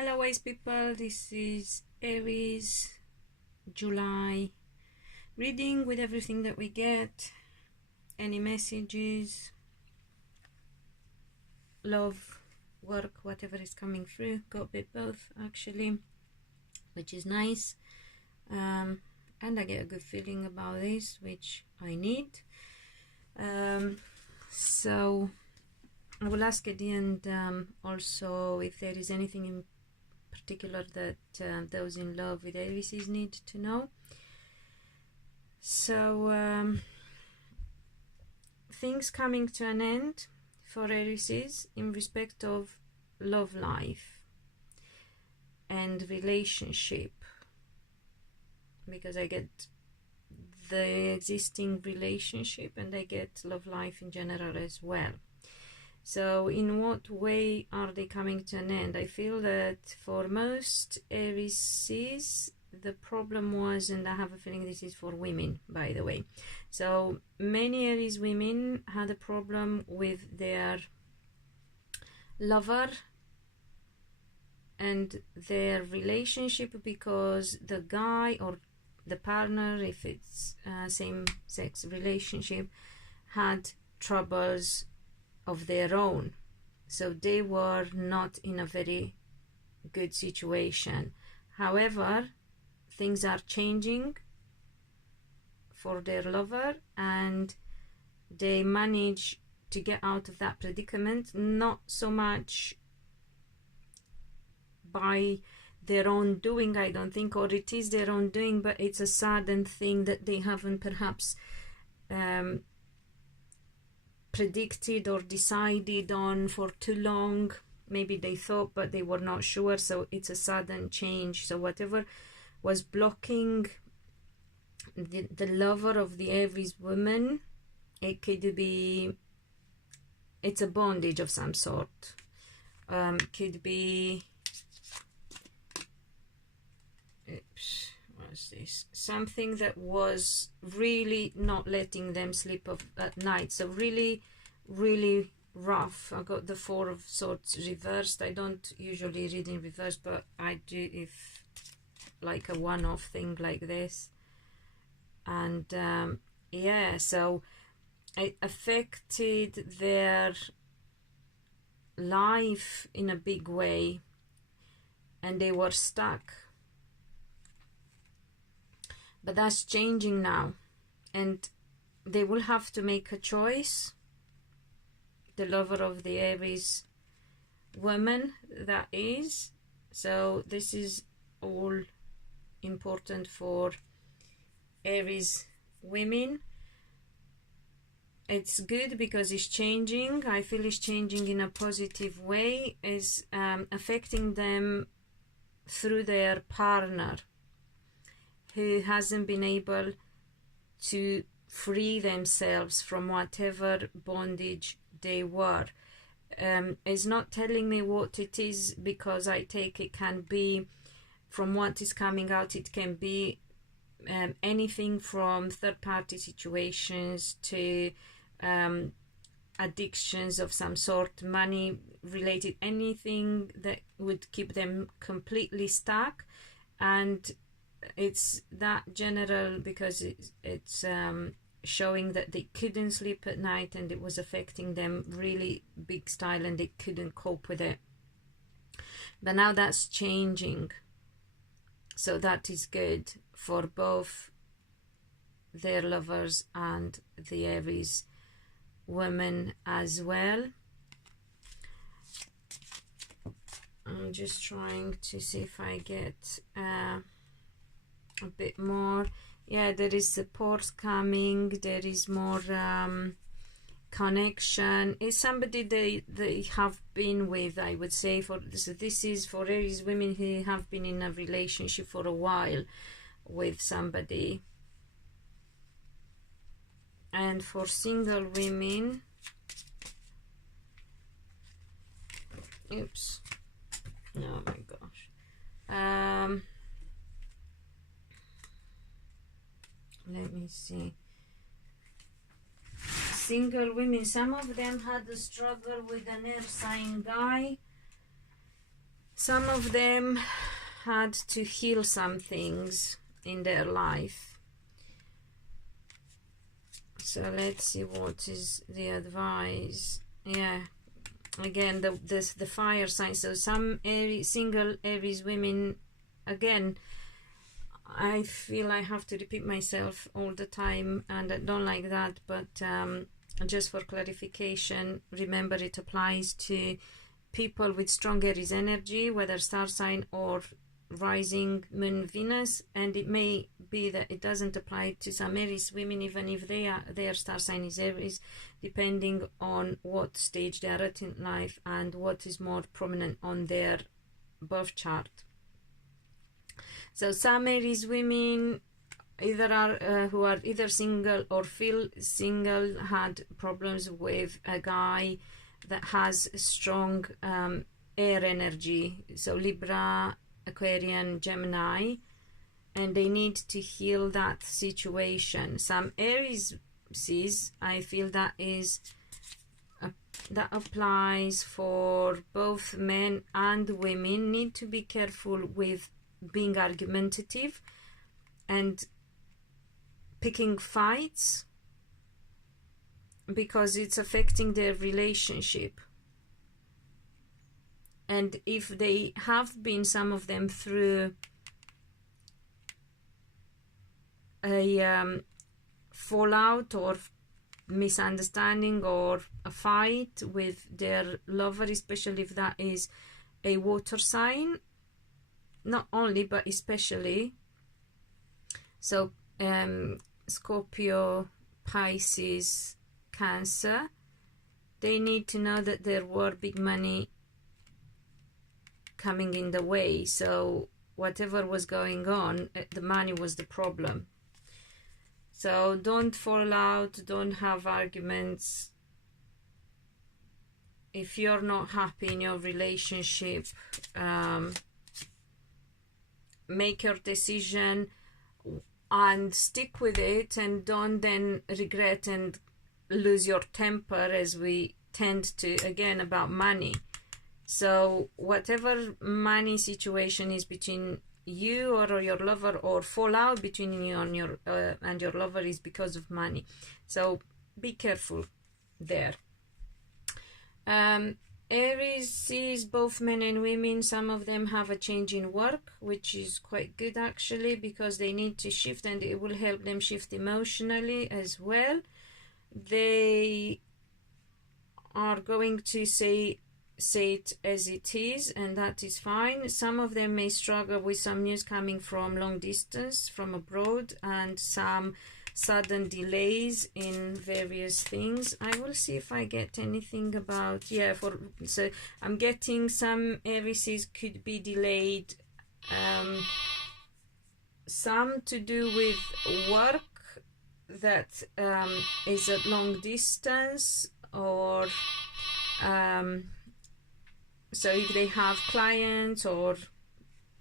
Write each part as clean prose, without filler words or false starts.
Hello Aries people, this is Aries July reading with everything that we get, any messages, love, work, whatever is coming through. Got a bit both actually, which is nice, and I get a good feeling about this, which I need. So I will ask at the end also if there is anything in particular that those in love with Aries need to know. So things coming to an end for Aries in respect of love life and relationship, because I get the existing relationship and I get love life in general as well. So in what way are they coming to an end? I feel that for most Aries, the problem was, and I have a feeling this is for women, by the way. So many Aries women had a problem with their lover and their relationship because the guy or the partner, if it's same-sex relationship, had troubles of their own, so they were not in a very good situation. However, things are changing for their lover and they manage to get out of that predicament, not so much by their own doing, I don't think, or it is their own doing, but it's a sudden thing that they haven't perhaps predicted or decided on for too long. Maybe they thought but they were not sure, so it's a sudden change. So whatever was blocking the lover of the Aries woman, it could be, it's a bondage of some sort, could be, oops, what's this, something that was really not letting them sleep at night. So really rough. I got the Four of Swords reversed. I don't usually read in reverse, but I do if like a one-off thing like this. And yeah, so it affected their life in a big way and they were stuck. But that's changing now, and they will have to make a choice, the lover of the Aries woman, that is. So this is all important for Aries women. It's good because it's changing. I feel it's changing in a positive way. It's affecting them through their partner, who hasn't been able to free themselves from whatever bondage they were. It's not telling me what it is, because I take it can be, from what is coming out, it can be anything from third-party situations to addictions of some sort, money related, anything that would keep them completely stuck. And it's that general because it's showing that they couldn't sleep at night and it was affecting them really big style and they couldn't cope with it. But now that's changing, so that is good for both their lovers and the Aries women as well. I'm just trying to see if I get a bit more. Yeah, there is support coming, there is more connection. It's somebody they have been with, I would say. So this is for Aries women who have been in a relationship for a while with somebody. And for single women, oops, oh my gosh, let me see. Single women, some of them had a struggle with an air sign guy. some of them had to heal some things in their life. So let's see what is the advice. Yeah, again, the fire sign. So some single Aries women, again, I feel I have to repeat myself all the time, and I don't like that, but just for clarification, remember it applies to people with strong Aries energy, whether star sign or rising moon Venus, and it may be that it doesn't apply to some Aries women even if their star sign is Aries, depending on what stage they are at in life and what is more prominent on their birth chart. So some Aries women either are who are either single or feel single had problems with a guy that has strong air energy, so Libra, Aquarian, Gemini, and they need to heal that situation. Some Aries, I feel that is that applies for both men and women, need to be careful with being argumentative and picking fights, because it's affecting their relationship. And if they have been, some of them, through a fallout or misunderstanding or a fight with their lover, especially if that is a water sign, not only but especially, so Scorpio, Pisces, Cancer, they need to know that there were big money coming in the way. So whatever was going on, the money was the problem. So don't fall out, don't have arguments. If you're not happy in your relationship, make your decision and stick with it, and don't then regret and lose your temper, as we tend to, again, about money. So whatever money situation is between you or your lover, or fallout between you and your lover, is because of money. So be careful there. Aries sees both men and women. Some of them have a change in work, which is quite good actually, because they need to shift, and it will help them shift emotionally as well. They are going to say it as it is, and that is fine. Some of them may struggle with some news coming from long distance, from abroad, and some sudden delays in various things. I will see if I get anything about, so I'm getting some Aries could be delayed, some to do with work that is at long distance, or so if they have clients, or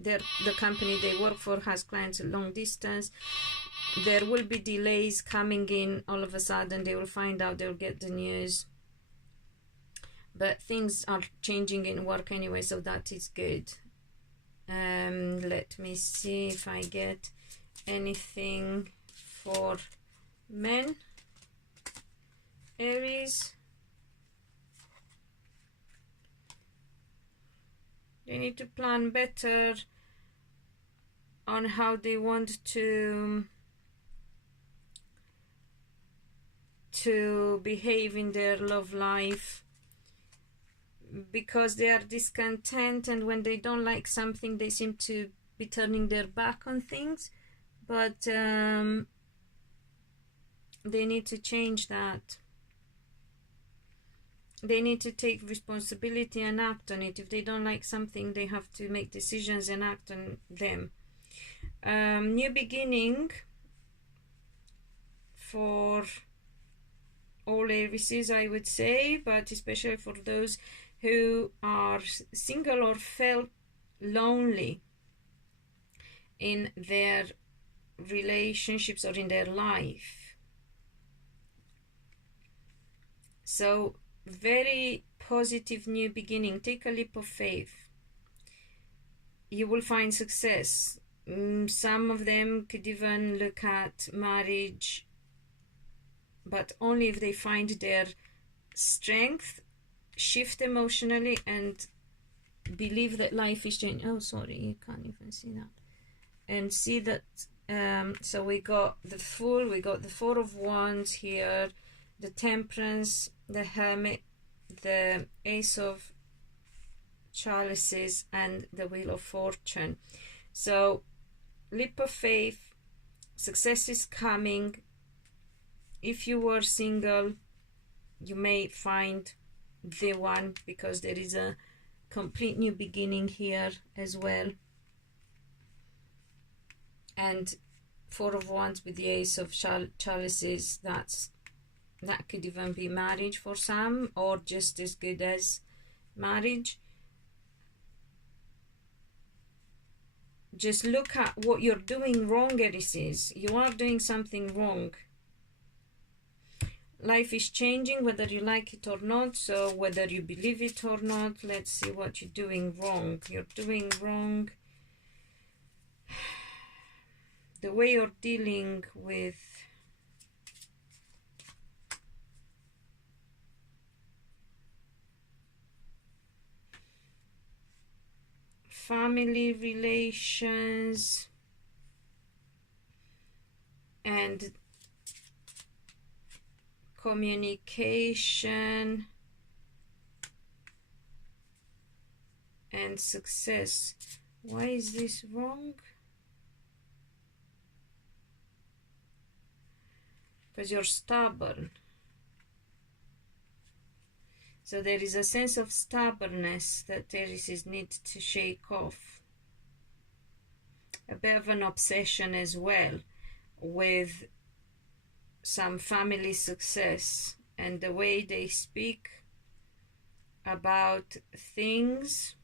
the company they work for has clients at long distance, there will be delays coming in. All of a sudden they will find out, they'll get the news, but things are changing in work anyway, so that is good. Let me see if I get anything for men Aries. They need to plan better on how they want to behave in their love life, because they are discontent, and when they don't like something they seem to be turning their back on things, but they need to change that. They need to take responsibility and act on it. If they don't like something, they have to make decisions and act on them. New beginning for all Aries, I would say, but especially for those who are single or felt lonely in their relationships or in their life. So very positive new beginning. Take a leap of faith. you will find success. Some of them could even look at marriage, but only if they find their strength, shift emotionally, and believe that life is changing. Oh, sorry, you can't even see that. And see that, so we got the Fool, we got the Four of Wands here, the Temperance, the Hermit, the Ace of Chalices, and the Wheel of Fortune. So leap of faith, success is coming. If you were single, you may find the one, because there is a complete new beginning here as well. And Four of Wands with the Ace of Chalices, that could even be marriage for some, or just as good as marriage. Just look at what you're doing wrong, Aries. You are doing something wrong. Life is changing, whether you like it or not. So whether you believe it or not, let's see what you're doing wrong. You're doing wrong the way you're dealing with family relations and communication and success. Why is this wrong? Because you're stubborn. So there is a sense of stubbornness that Aries need to shake off. A bit of an obsession as well with some family success and the way they speak about things.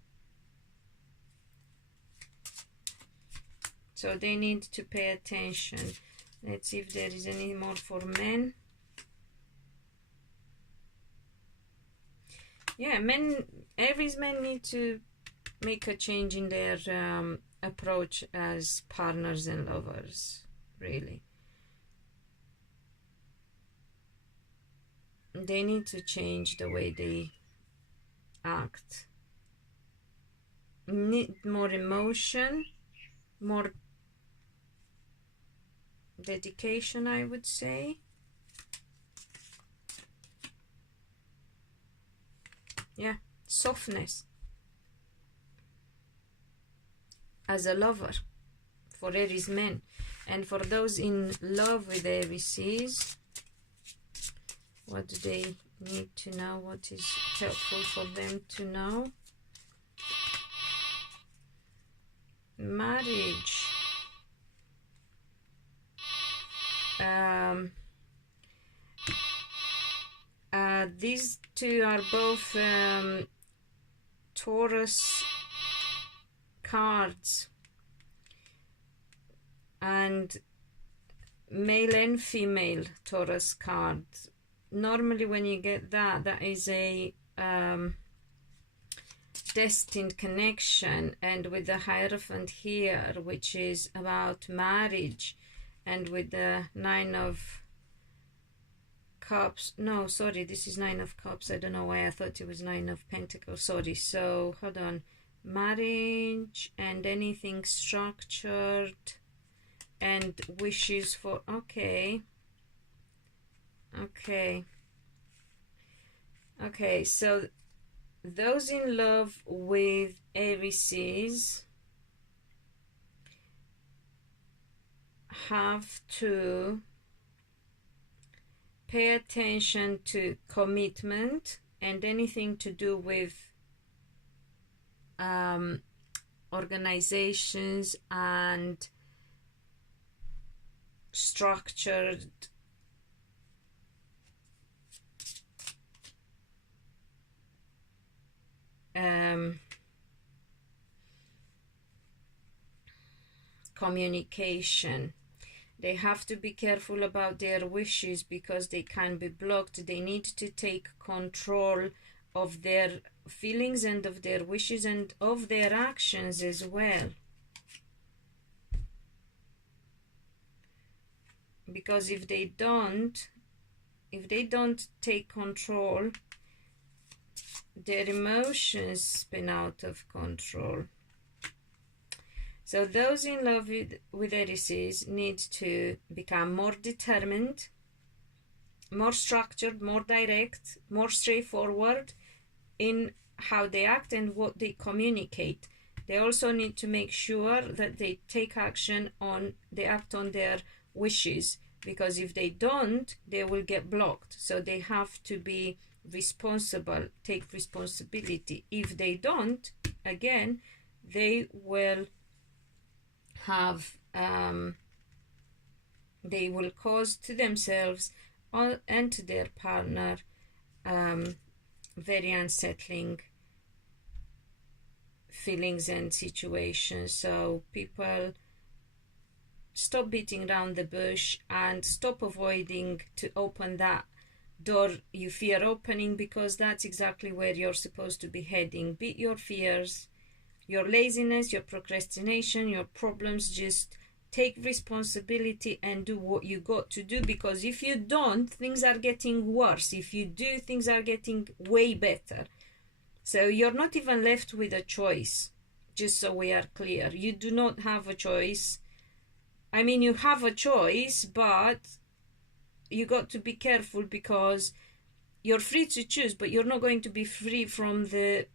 So they need to pay attention. Let's see if there is any more for men. Yeah, Aries men need to make a change in their approach as partners and lovers, really. They need to change the way they act. Need more emotion, more dedication, I would say. Yeah, softness as a lover for Aries men. And for those in love with Aries, what do they need to know? What is helpful for them to know? Marriage. These two are both Taurus cards, and male and female Taurus cards. Normally when you get that, that is a destined connection. And with the Hierophant here, which is about marriage, and with the Nine of Cups, no, sorry, this is Nine of Cups. I don't know why I thought it was Nine of Pentacles. Sorry. So hold on. Marriage and anything structured and wishes for, okay, so those in love with Aries have to pay attention to commitment and anything to do with organizations and structured communication. They have to be careful about their wishes because they can be blocked. They need to take control of their feelings and of their wishes and of their actions as well. Because if they don't take control, their emotions spin out of control. So those in love with Aries need to become more determined, more structured, more direct, more straightforward in how they act and what they communicate. They also need to make sure that they take action they act on their wishes, because if they don't, they will get blocked. So they have to be responsible, take responsibility. If they don't, again, they will have they will cause to themselves and to their partner very unsettling feelings and situations. So people, stop beating around the bush and stop avoiding to open that door you fear opening, because that's exactly where you're supposed to be heading. Beat your fears, your laziness, your procrastination, your problems. Just take responsibility and do what you got to do, because if you don't, things are getting worse. If you do, things are getting way better. So you're not even left with a choice, just so we are clear. You do not have a choice. I mean, you have a choice, but you got to be careful, because you're free to choose, but you're not going to be free from the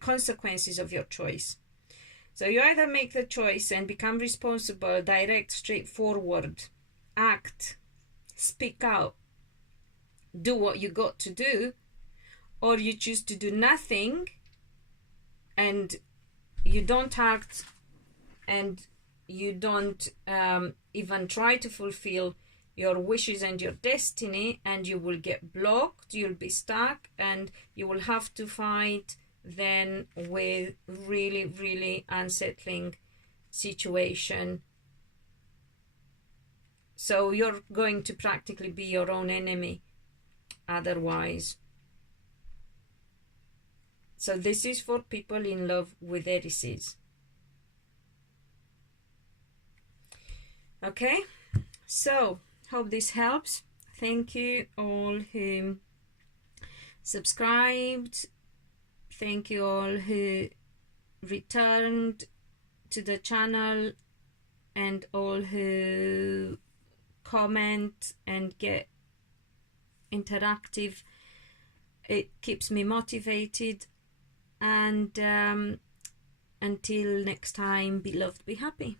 consequences of your choice. So you either make the choice and become responsible, direct, straightforward, act, speak out, do what you got to do, or you choose to do nothing and you don't act and you don't even try to fulfill your wishes and your destiny, and you will get blocked, you'll be stuck, and you will have to fight then with really, really unsettling situation. So you're going to practically be your own enemy otherwise. So this is for people in love with Aries. Okay, so hope this helps. Thank you all who subscribed. Thank you all who returned to the channel and all who comment and get interactive. It keeps me motivated. And until next time, be loved, be happy.